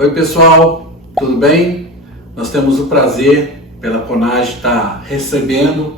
Oi pessoal, tudo bem? Nós temos o prazer pela Conage estar recebendo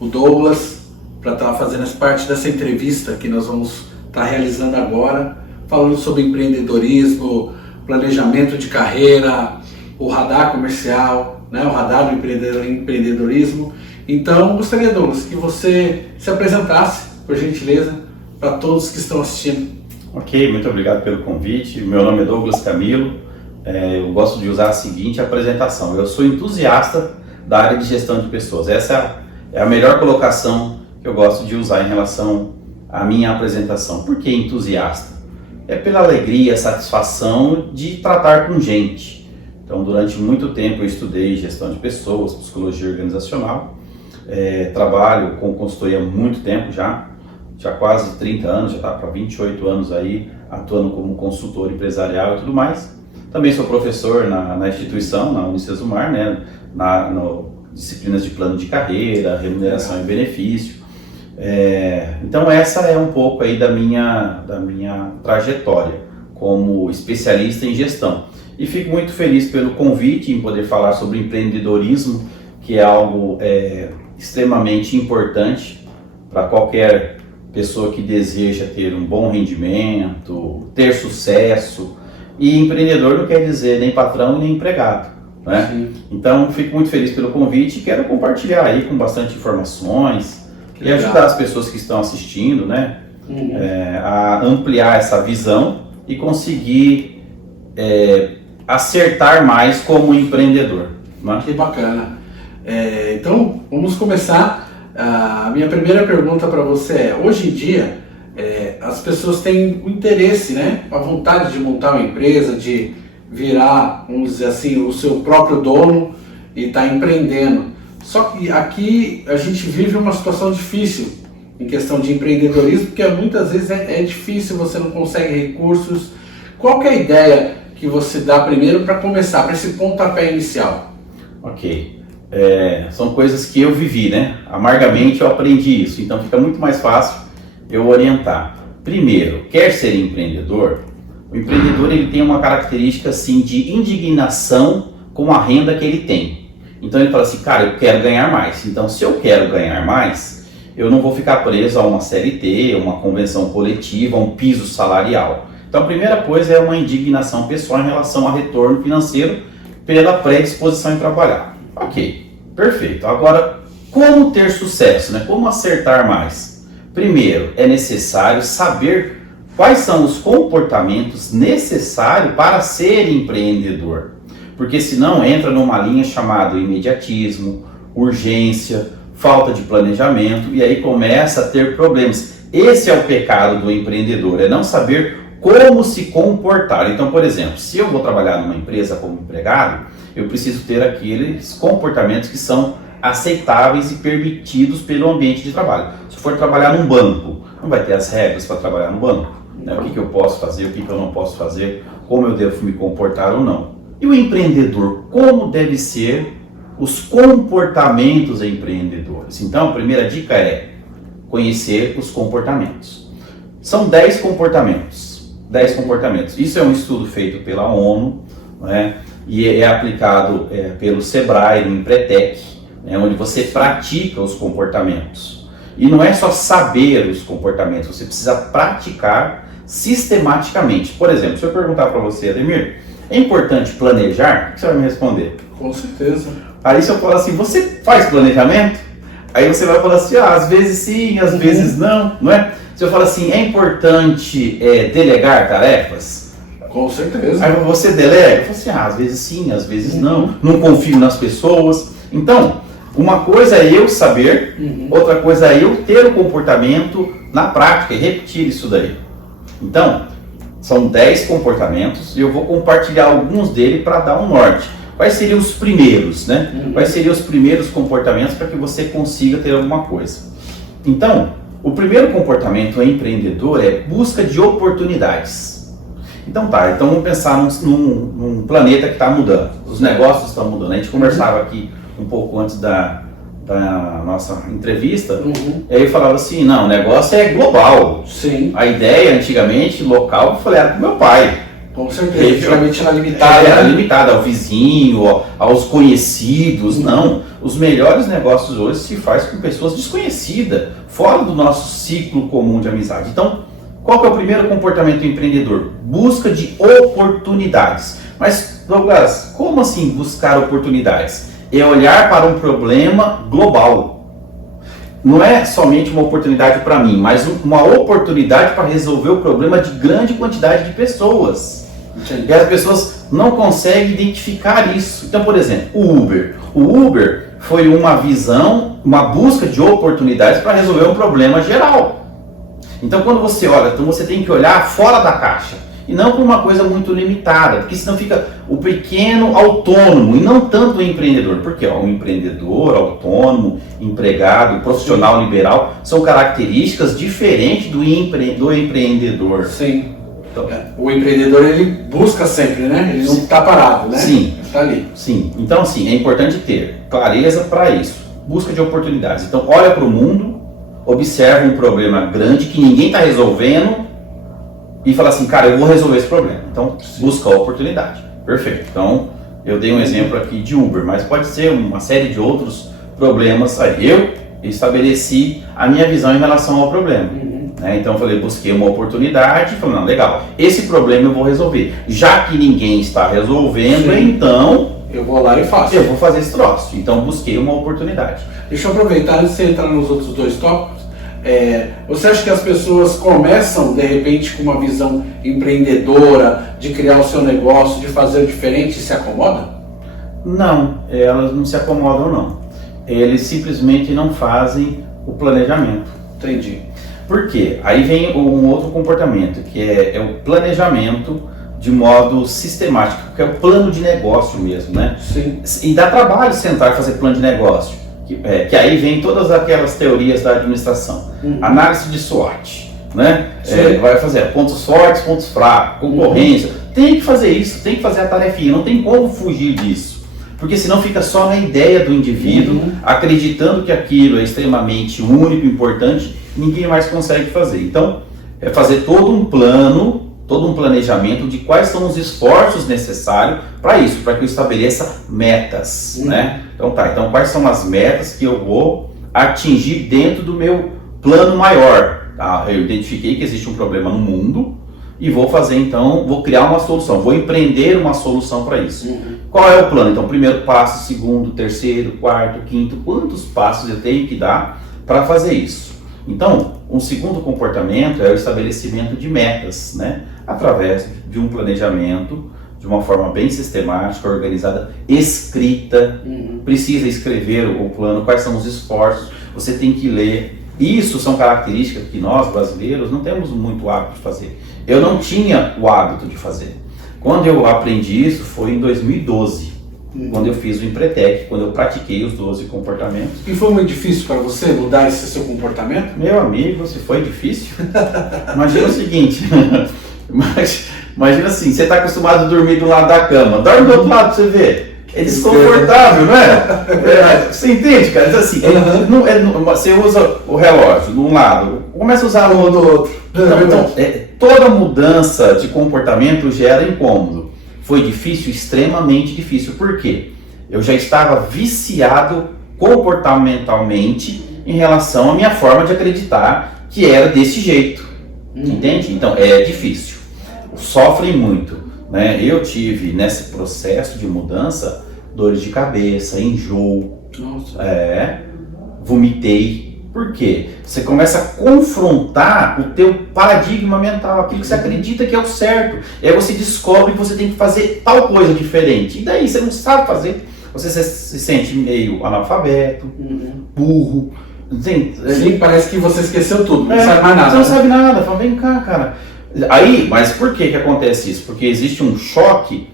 o Douglas para estar fazendo parte dessa entrevista que nós vamos estar realizando agora, falando sobre empreendedorismo, planejamento de carreira, o radar comercial, né? O radar do empreendedorismo. Então, gostaria, Douglas, que você se apresentasse, por gentileza, para todos que estão assistindo. Ok, muito obrigado pelo convite. Meu nome é Douglas Camilo. Eu gosto de usar a seguinte apresentação. Eu sou entusiasta da área de gestão de pessoas. Essa é a melhor colocação que eu gosto de usar em relação à minha apresentação. Por que entusiasta? É pela alegria, satisfação de tratar com gente. Então, durante muito tempo eu estudei gestão de pessoas, psicologia organizacional. Trabalho com consultoria há muito tempo já quase 30 anos, já está para 28 anos aí, atuando como consultor empresarial e tudo mais. Também sou professor na instituição, na Unicesumar, né, disciplinas de plano de carreira, remuneração e benefício. Então essa é um pouco aí da minha trajetória como especialista em gestão. E fico muito feliz pelo convite em poder falar sobre empreendedorismo, que é algo extremamente importante para qualquer pessoa que deseja ter um bom rendimento, ter sucesso. E empreendedor não quer dizer nem patrão nem empregado, né? Então, fico muito feliz pelo convite e quero compartilhar aí com bastante informações e ajudar as pessoas que estão assistindo, né? A ampliar essa visão e conseguir acertar mais como empreendedor, né? Que bacana. Então, vamos começar. A minha primeira pergunta para você é, hoje em dia, as pessoas têm o interesse, né, a vontade de montar uma empresa, de virar, vamos dizer assim, o seu próprio dono e estar empreendendo. Só que aqui a gente vive uma situação difícil em questão de empreendedorismo, porque muitas vezes é difícil, você não consegue recursos. Qual que é a ideia que você dá primeiro para começar, para esse pontapé inicial? Ok. São coisas que eu vivi, né? Amargamente eu aprendi isso, então fica muito mais fácil eu orientar. Primeiro, quer ser empreendedor? O empreendedor ele tem uma característica assim de indignação com a renda que ele tem. Então ele fala assim, cara, eu quero ganhar mais. Então se eu quero ganhar mais, eu não vou ficar preso a uma CLT, uma convenção coletiva, a um piso salarial. Então a primeira coisa é uma indignação pessoal em relação ao retorno financeiro pela predisposição em trabalhar. Ok, perfeito. Agora, como ter sucesso, né? Como acertar mais? Primeiro, é necessário saber quais são os comportamentos necessários para ser empreendedor. Porque senão entra numa linha chamada imediatismo, urgência, falta de planejamento e aí começa a ter problemas. Esse é o pecado do empreendedor, é não saber como se comportar. Então, por exemplo, se eu vou trabalhar numa empresa como empregado, eu preciso ter aqueles comportamentos que são aceitáveis e permitidos pelo ambiente de trabalho. Se for trabalhar num banco, não vai ter as regras para trabalhar no banco, né? O que eu posso fazer, o que eu não posso fazer, como eu devo me comportar ou não. E o empreendedor, como deve ser os comportamentos empreendedores? Então, a primeira dica é conhecer os comportamentos. São 10 comportamentos. 10 comportamentos. Isso é um estudo feito pela ONU, né? E é aplicado pelo Sebrae, no Empretec, né, onde você pratica os comportamentos. E não é só saber os comportamentos, você precisa praticar sistematicamente. Por exemplo, se eu perguntar para você, Ademir, é importante planejar? O que você vai me responder? Com certeza. Aí se eu falar assim, você faz planejamento? Aí você vai falar assim, às vezes sim, às vezes não, não é? Se eu falar assim, é importante delegar tarefas? Com certeza. Aí você delega? Eu falo assim, às vezes sim, às vezes não confio nas pessoas. Então, uma coisa é eu saber, outra coisa é eu ter o comportamento na prática e repetir isso daí. Então, são 10 comportamentos e eu vou compartilhar alguns deles para dar um norte. Quais seriam os primeiros, né? Quais seriam os primeiros comportamentos para que você consiga ter alguma coisa? Então, o primeiro comportamento empreendedor é busca de oportunidades. Então vamos pensar num planeta que está mudando, os negócios estão mudando. A gente conversava aqui um pouco antes da nossa entrevista, e aí eu falava assim, não, o negócio é global. Sim. A ideia antigamente, local, eu falei, era do meu pai. Com certeza, antigamente era limitada. Era limitada ao vizinho, aos conhecidos, não. Os melhores negócios hoje se faz com pessoas desconhecidas, fora do nosso ciclo comum de amizade. Então, qual que é o primeiro comportamento do empreendedor? Busca de oportunidades. Mas, Douglas, como assim buscar oportunidades? É olhar para um problema global. Não é somente uma oportunidade para mim, mas uma oportunidade para resolver o problema de grande quantidade de pessoas. Entendi. E as pessoas não conseguem identificar isso. Então, por exemplo, o Uber. O Uber foi uma visão, uma busca de oportunidades para resolver um problema geral. Então, quando você olha, então você tem que olhar fora da caixa. E não para uma coisa muito limitada, porque senão fica o pequeno autônomo e não tanto o empreendedor. Porque o empreendedor, autônomo, empregado, profissional liberal são características diferentes do empreendedor. Sim. Então, o empreendedor ele busca sempre, né? Ele não está parado, né? Sim. Está ali. Sim. Então, assim, é importante ter clareza para isso. Busca de oportunidades. Então, olha para o mundo, observa um problema grande que ninguém está resolvendo e fala assim, cara, eu vou resolver esse problema. Então, busca a oportunidade. Perfeito. Então, eu dei um exemplo aqui de Uber, mas pode ser uma série de outros problemas aí. Eu estabeleci a minha visão em relação ao problema. Né? Então, eu falei, busquei uma oportunidade, falei, não, legal, esse problema eu vou resolver. Já que ninguém está resolvendo, então eu vou lá e faço. Eu vou fazer esse troço. Então, busquei uma oportunidade. Deixa eu aproveitar, antes de você entrar nos outros dois tópicos, você acha que as pessoas começam, de repente, com uma visão empreendedora, de criar o seu negócio, de fazer diferente e se acomodam? Não, elas não se acomodam, não. Eles simplesmente não fazem o planejamento. Entendi. Por quê? Aí vem um outro comportamento, que é o planejamento de modo sistemático, que é o plano de negócio mesmo, né? Sim. E dá trabalho sentar e fazer plano de negócio. Que aí vem todas aquelas teorias da administração. Análise de SWOT, né? Vai fazer pontos fortes, pontos fracos, concorrência. Tem que fazer isso, tem que fazer a tarefinha, não tem como fugir disso. Porque senão fica só na ideia do indivíduo, acreditando que aquilo é extremamente único, importante, ninguém mais consegue fazer. Então, é fazer todo um plano, todo um planejamento de quais são os esforços necessários para isso, para que eu estabeleça metas, né? Então quais são as metas que eu vou atingir dentro do meu plano maior? Tá? Eu identifiquei que existe um problema no mundo e vou fazer então, vou criar uma solução, vou empreender uma solução para isso. Qual é o plano? Então, primeiro passo, segundo, terceiro, quarto, quinto, quantos passos eu tenho que dar para fazer isso? Então, um segundo comportamento é o estabelecimento de metas, né? Através de um planejamento, de uma forma bem sistemática, organizada, escrita. Precisa escrever o plano, quais são os esforços, você tem que ler. Isso são características que nós, brasileiros, não temos muito hábito de fazer. Eu não tinha o hábito de fazer. Quando eu aprendi isso foi em 2012. Quando eu fiz o Empretec, quando eu pratiquei os 12 comportamentos. E foi muito difícil para você mudar esse seu comportamento? Meu amigo, se foi difícil, imagina o seguinte, imagina assim, você está acostumado a dormir do lado da cama, dorme do outro lado para você ver. É desconfortável, não é? Você entende, cara? Então, assim, você usa o relógio de um lado, começa a usar o do outro. Então, toda mudança de comportamento gera incômodo. Foi difícil, extremamente difícil. Por quê? Eu já estava viciado comportamentalmente em relação à minha forma de acreditar que era desse jeito. Entende? Então, é difícil. Sofrem muito. Né? Eu tive, nesse processo de mudança, dores de cabeça, enjoo. Nossa. Vomitei. Por quê? Você começa a confrontar o teu paradigma mental, aquilo que você acredita que é o certo. E aí você descobre que você tem que fazer tal coisa diferente. E daí você não sabe fazer. Você se sente meio analfabeto, burro. Sim, parece que você esqueceu tudo, não sabe mais nada. Você não sabe nada. Fala, vem cá, cara. Aí, mas por que acontece isso? Porque existe um choque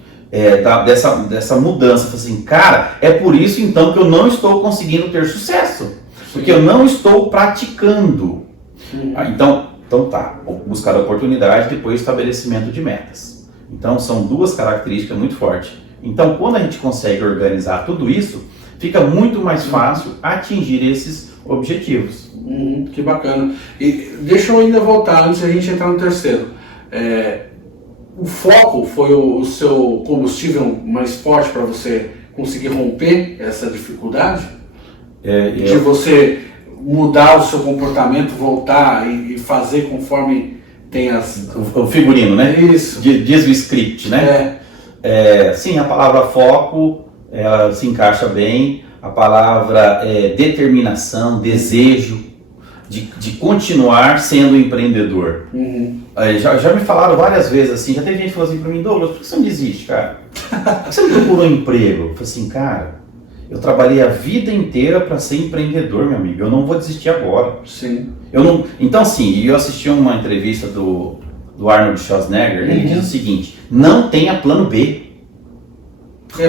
dessa mudança. Fala assim, cara, é por isso então que eu não estou conseguindo ter sucesso. Porque eu não estou praticando. Então tá, vou buscar a oportunidade, depois estabelecimento de metas. Então são duas características muito fortes. Então quando a gente consegue organizar tudo isso, fica muito mais fácil atingir esses objetivos. Que bacana. E deixa eu ainda voltar, antes de a gente entrar no terceiro. o foco foi o seu combustível mais forte para você conseguir romper essa dificuldade? De você mudar o seu comportamento, voltar e fazer conforme tem as... O figurino, né? Isso. Diz o script, né? Sim, a palavra foco, ela se encaixa bem. A palavra determinação, desejo de continuar sendo empreendedor. Uhum. Já me falaram várias vezes assim, já teve gente que falou assim pra mim: Douglas, por que você não desiste, cara? Por que você não procurou um emprego? Eu falei assim, cara, eu trabalhei a vida inteira para ser empreendedor, meu amigo, eu não vou desistir agora. Sim. Então sim, eu assisti uma entrevista do Arnold Schwarzenegger, ele diz o seguinte: não tenha plano B.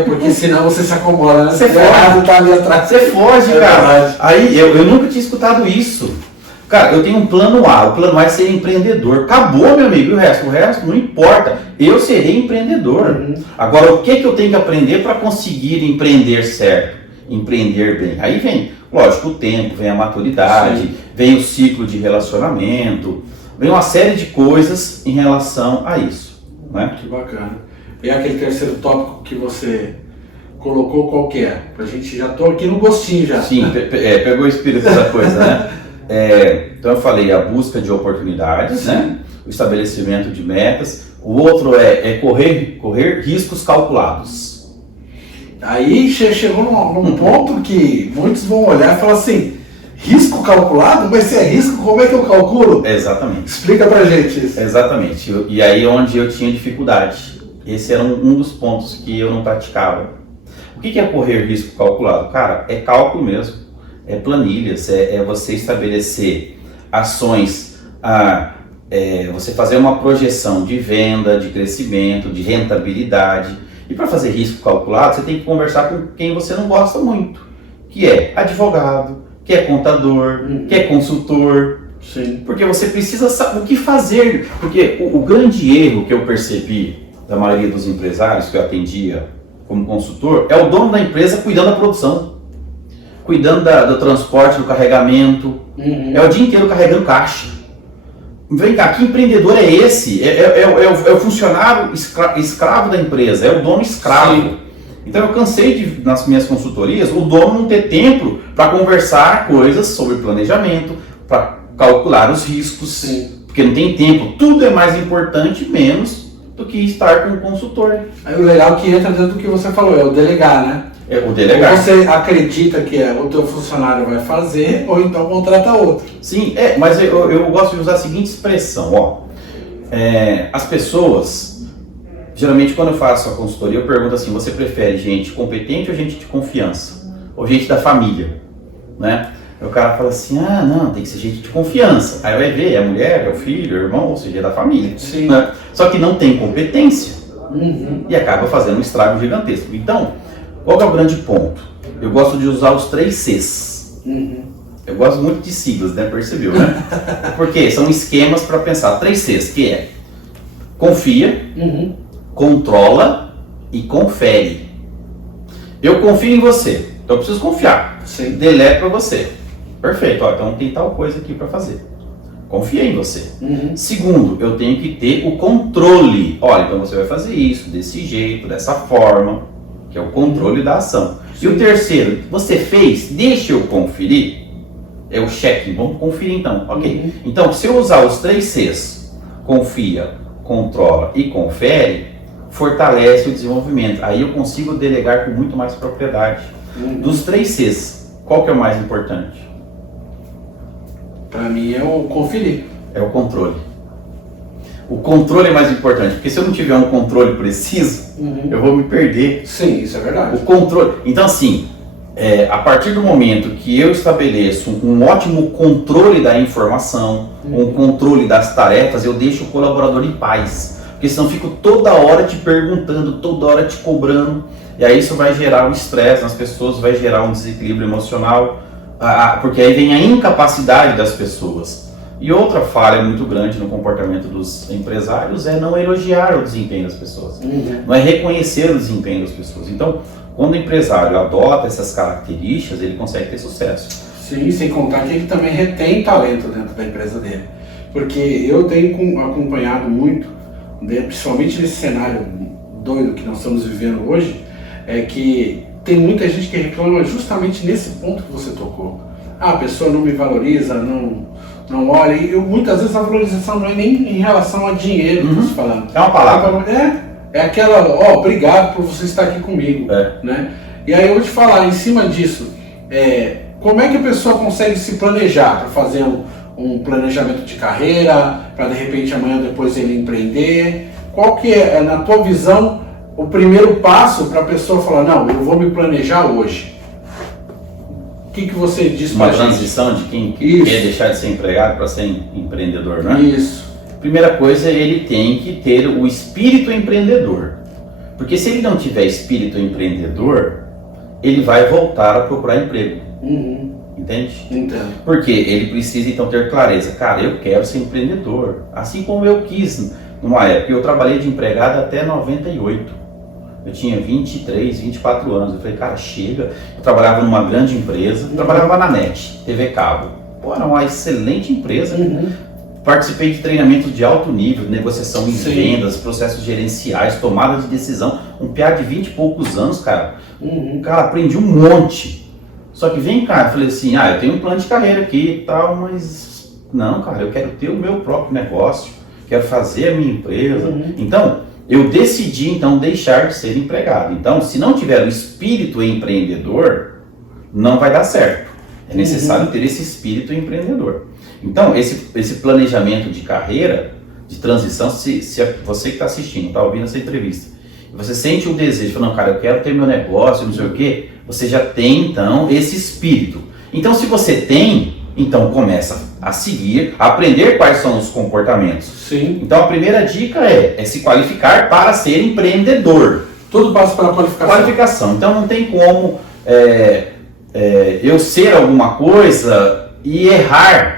Porque senão você se acomoda, né? Você foge, tá ali atrás. Você foge, cara. Verdade. Aí eu nunca tinha escutado isso. Cara, eu tenho um plano A, o plano A é ser empreendedor. Acabou, meu amigo, o resto não importa. Eu serei empreendedor. Uhum. Agora, o que eu tenho que aprender para conseguir empreender certo? Empreender bem. Aí vem, lógico, o tempo, vem a maturidade, Sim. vem o ciclo de relacionamento, vem uma série de coisas em relação a isso, né? Que bacana. E aquele terceiro tópico que você colocou, qual que é? Pra gente, já tô aqui no gostinho já. Sim, pegou o espírito da coisa, né? Então eu falei a busca de oportunidades, né? O estabelecimento de metas. O outro é correr riscos calculados. Aí chegou num ponto que muitos vão olhar e falar assim, risco calculado? Mas se é risco, como é que eu calculo? Exatamente. Explica pra gente isso. Exatamente. E aí onde eu tinha dificuldade. Esse era um dos pontos que eu não praticava. O que é correr risco calculado? Cara, é cálculo mesmo. É planilhas, é você estabelecer ações, você fazer uma projeção de venda, de crescimento, de rentabilidade. E para fazer risco calculado, você tem que conversar com quem você não gosta muito, que é advogado, que é contador, que é consultor. Sim. Porque você precisa saber o que fazer. Porque o grande erro que eu percebi da maioria dos empresários que eu atendia como consultor é o dono da empresa cuidando da produção, cuidando do transporte, do carregamento, é o dia inteiro carregando caixa. Vem cá, que empreendedor é esse? É o funcionário escravo da empresa, é o dono escravo. Sim. Então eu cansei nas minhas consultorias, o dono não ter tempo para conversar coisas sobre planejamento, para calcular os riscos. Sim. Porque não tem tempo, tudo é mais importante, menos do que estar com o consultor. Aí o legal que entra dentro do que você falou, é o delegar, né? É o delegar. Ou você acredita que o teu funcionário vai fazer, ou então contrata outro. Sim, mas eu gosto de usar a seguinte expressão, as pessoas, geralmente quando eu faço a consultoria, eu pergunto assim, você prefere gente competente ou gente de confiança? Ou gente da família, né? Aí o cara fala assim, não, tem que ser gente de confiança. Aí vai ver, é a mulher, é o filho, é o irmão, ou seja, é da família. Sim. Né? Só que não tem competência. Uhum. E acaba fazendo um estrago gigantesco. Então, qual é o grande ponto? Eu gosto de usar os 3 Cs. Uhum. Eu gosto muito de siglas, né? Percebeu, né? Porque são esquemas para pensar. 3 Cs, que é confia, controla e confere. Eu confio em você, então eu preciso confiar. Sim. Deleto para você. Perfeito, então tem tal coisa aqui para fazer. Confiei em você. Segundo, eu tenho que ter o controle. Olha, então você vai fazer isso, desse jeito, dessa forma, que é o controle da ação. Sim. E o terceiro, você fez, deixa eu conferir. É o check, vamos conferir então. Ok. Então, se eu usar os 3 Cs, confia, controla e confere, fortalece o desenvolvimento. Aí eu consigo delegar com muito mais propriedade. Dos 3 Cs, qual que é o mais importante? Para mim é o conferir. É o controle. O controle é mais importante, porque se eu não tiver um controle preciso, eu vou me perder. Sim, isso é verdade. O controle. Então, assim, a partir do momento que eu estabeleço um ótimo controle da informação, um controle das tarefas, eu deixo o colaborador em paz. Porque senão eu fico toda hora te perguntando, toda hora te cobrando, e aí isso vai gerar um estresse nas pessoas, vai gerar um desequilíbrio emocional, porque aí vem a incapacidade das pessoas. E outra falha muito grande no comportamento dos empresários é não elogiar o desempenho das pessoas, não é reconhecer o desempenho das pessoas. Então, quando o empresário adota essas características, ele consegue ter sucesso. Sim, sem contar que ele também retém talento dentro da empresa dele. Porque eu tenho acompanhado muito né, principalmente nesse cenário doido que nós estamos vivendo hoje, é que tem muita gente que reclama justamente nesse ponto que você tocou. Ah, a pessoa não me valoriza, não olha, e muitas vezes a valorização não é nem em relação a dinheiro que eu estou falando. É uma palavra. É aquela, obrigado por você estar aqui comigo, né? E aí eu vou te falar, em cima disso, como é que a pessoa consegue se planejar para fazer um planejamento de carreira, para de repente amanhã ou depois ele empreender? Qual que é, na tua visão, o primeiro passo para a pessoa falar, não, eu vou me planejar hoje? O que você diz para a gente? Uma transição de quem quer deixar de ser empregado para ser empreendedor, não é? Isso. Primeira coisa, ele tem que ter o espírito empreendedor. Porque se ele não tiver espírito empreendedor, ele vai voltar a procurar emprego. Entende? Entendo. Porque ele precisa então ter clareza. Cara, eu quero ser empreendedor. Assim como eu quis numa época. Eu trabalhei de empregado até 98. Eu tinha 23, 24 anos. Eu falei, cara, chega. Eu trabalhava numa grande empresa. Trabalhava na NET, TV Cabo. Pô, era uma excelente empresa. Participei de treinamentos de alto nível, negociação em vendas, processos gerenciais, tomada de decisão. Um piá de 20 e poucos anos, cara. Cara, aprendi um monte. Só que vem cá, eu falei assim, eu tenho um plano de carreira aqui e tal, mas não, cara, eu quero ter o meu próprio negócio, quero fazer a minha empresa. Então, eu decidi então deixar de ser empregado. Então, se não tiver o espírito empreendedor, não vai dar certo. É necessário ter esse espírito empreendedor. Então, esse planejamento de carreira, de transição, se você que está assistindo, está ouvindo essa entrevista, você sente o desejo, falando, cara, eu quero ter meu negócio, não sei o quê, você já tem, então, esse espírito. Então, se você tem, então começa a seguir, a aprender quais são os comportamentos. Sim. Então, a primeira dica é se qualificar para ser empreendedor. Tudo passa pela qualificação. Então, não tem como eu ser alguma coisa e errar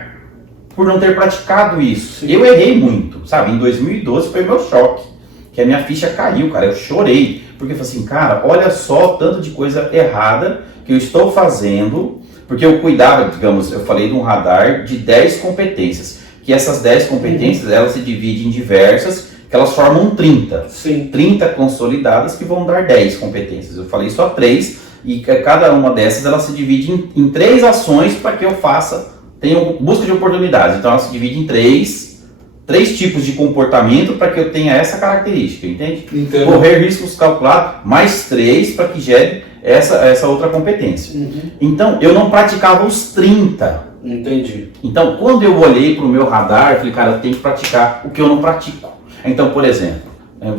por não ter praticado isso. Sim. Eu errei muito, sabe? Em 2012 foi meu choque, que a minha ficha caiu, cara. Eu chorei, porque eu falei assim, cara, olha só o tanto de coisa errada que eu estou fazendo, porque eu cuidava, digamos, eu falei de um radar de 10 competências, que essas 10 competências, elas se dividem em diversas, que elas formam 30. Sim. 30 consolidadas que vão dar 10 competências. Eu falei só 3, e cada uma dessas, ela se divide em 3 ações para que eu faça, tenho busca de oportunidades. Então ela se divide em 3 tipos de comportamento para que eu tenha essa característica, entende? Entendo. Correr riscos calculados, mais 3 para que gere essa outra competência. Então, eu não praticava os 30. Entendi. Então, quando eu olhei para o meu radar, eu falei, cara, eu tenho que praticar o que eu não pratico. Então, por exemplo,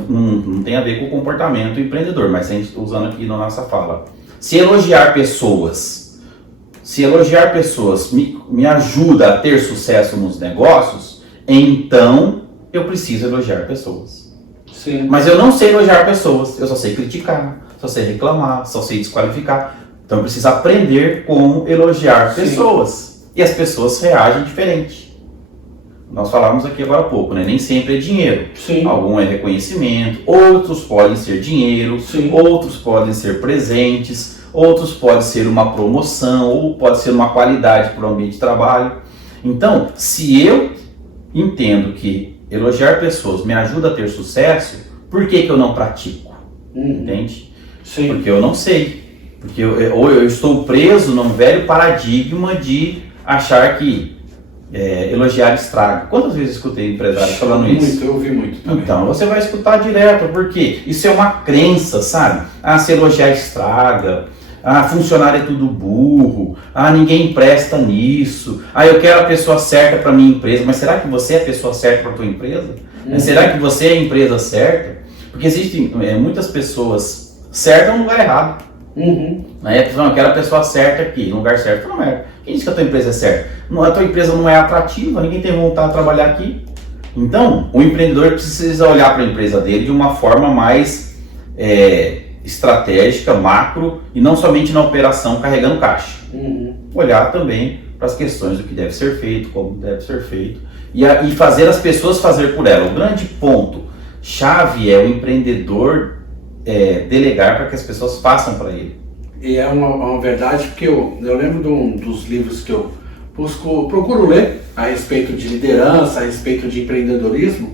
não tem a ver com o comportamento empreendedor, mas a gente está usando aqui na nossa fala. Se elogiar pessoas me ajuda a ter sucesso nos negócios, então eu preciso elogiar pessoas. Sim. Mas eu não sei elogiar pessoas, eu só sei criticar, só sei reclamar, só sei desqualificar. Então eu preciso aprender como elogiar pessoas. E as pessoas reagem diferente. Nós falamos aqui agora há pouco, né? Nem sempre é dinheiro. Sim. Algum é reconhecimento, outros podem ser dinheiro, outros podem ser presentes, outros podem ser uma promoção, ou pode ser uma qualidade para o ambiente de trabalho. Então, se eu entendo que elogiar pessoas me ajuda a ter sucesso, por que eu não pratico? Entende? Sim. Porque eu não sei. Porque eu estou preso num velho paradigma de achar que elogiar estraga. Quantas vezes eu escutei empresários falando isso? Muito, eu ouvi muito também. Então, você vai escutar direto, porque isso é uma crença, sabe? Se elogiar estraga. Funcionário é tudo burro. Ninguém presta nisso. Eu quero a pessoa certa para minha empresa. Mas será que você é a pessoa certa para a tua empresa? Será que você é a empresa certa? Porque existem muitas pessoas certas no lugar errado. Eu quero a pessoa certa aqui, no lugar certo. Não é. Quem diz que a tua empresa é certa? A tua empresa não é atrativa, ninguém tem vontade de trabalhar aqui. Então, o empreendedor precisa olhar para a empresa dele de uma forma mais estratégica, macro, e não somente na operação carregando caixa. Olhar também para as questões do que deve ser feito, como deve ser feito, e fazer as pessoas fazer por ela. O grande ponto chave é o empreendedor delegar para que as pessoas façam para ele. E é uma verdade, porque eu lembro de um dos livros que eu procuro ler a respeito de liderança, a respeito de empreendedorismo,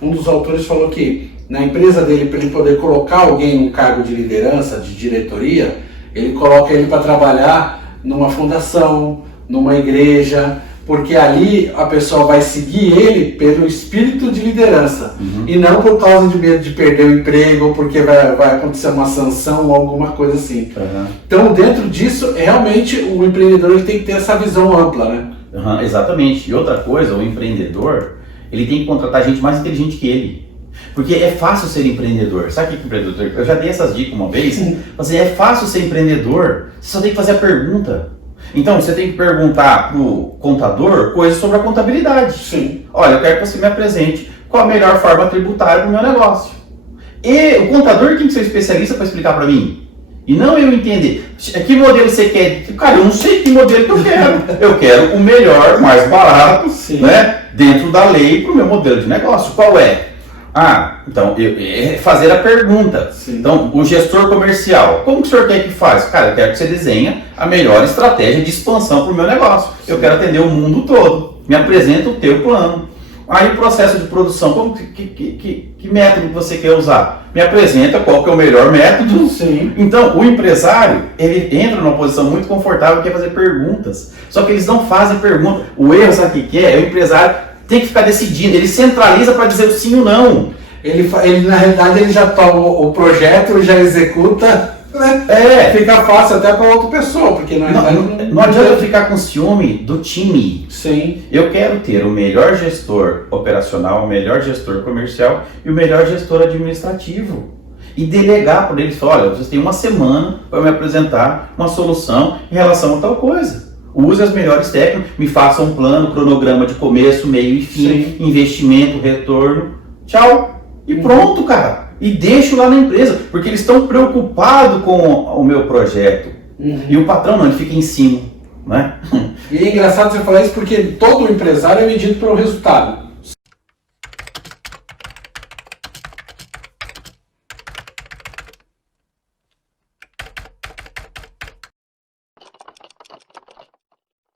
um dos autores falou que na empresa dele, para ele poder colocar alguém no cargo de liderança, de diretoria, ele coloca ele para trabalhar numa fundação, numa igreja, porque ali a pessoa vai seguir ele pelo espírito de liderança, e não por causa de medo de perder o emprego, ou porque vai acontecer uma sanção ou alguma coisa assim. Então, dentro disso, realmente o empreendedor ele tem que ter essa visão ampla, né? Exatamente. E outra coisa, o empreendedor, ele tem que contratar gente mais inteligente que ele. Porque é fácil ser empreendedor. Sabe o que é empreendedor? Eu já dei essas dicas uma vez. Mas é fácil ser empreendedor, você só tem que fazer a pergunta. Então, você tem que perguntar pro contador coisas sobre a contabilidade. Sim. Olha, eu quero que você me apresente qual a melhor forma tributária do meu negócio. E o contador tem que ser especialista para explicar para mim. E não eu entender. Que modelo você quer? Cara, eu não sei que modelo que eu quero. Eu quero o melhor, mais barato, né, dentro da lei para o meu modelo de negócio. Qual é? Então, fazer a pergunta. Sim. Então, o gestor comercial, como que o senhor quer que faz? Cara, eu quero que você desenhe a melhor estratégia de expansão para o meu negócio. Sim. Eu quero atender o mundo todo. Me apresenta o teu plano. Aí o processo de produção, que método você quer usar? Me apresenta qual que é o melhor método. Sim. Então, o empresário, ele entra numa posição muito confortável, que é fazer perguntas. Só que eles não fazem pergunta. O erro, sabe o que é? O empresário tem que ficar decidindo, ele centraliza para dizer o sim ou não. Ele, na realidade, ele já toma o projeto, já executa, né? Fica fácil até para outra pessoa, porque não adianta eu ficar com ciúme do time. Sim. Eu quero ter o melhor gestor operacional, o melhor gestor comercial e o melhor gestor administrativo. E delegar por eles, olha, vocês têm uma semana para me apresentar uma solução em relação a tal coisa. Use as melhores técnicas, me faça um plano, cronograma de começo, meio e fim, investimento, retorno, tchau. E pronto, cara. E deixo lá na empresa, porque eles estão preocupados com o meu projeto. E o patrão não, ele fica em cima, né? E é engraçado você falar isso porque todo empresário é medido pelo resultado.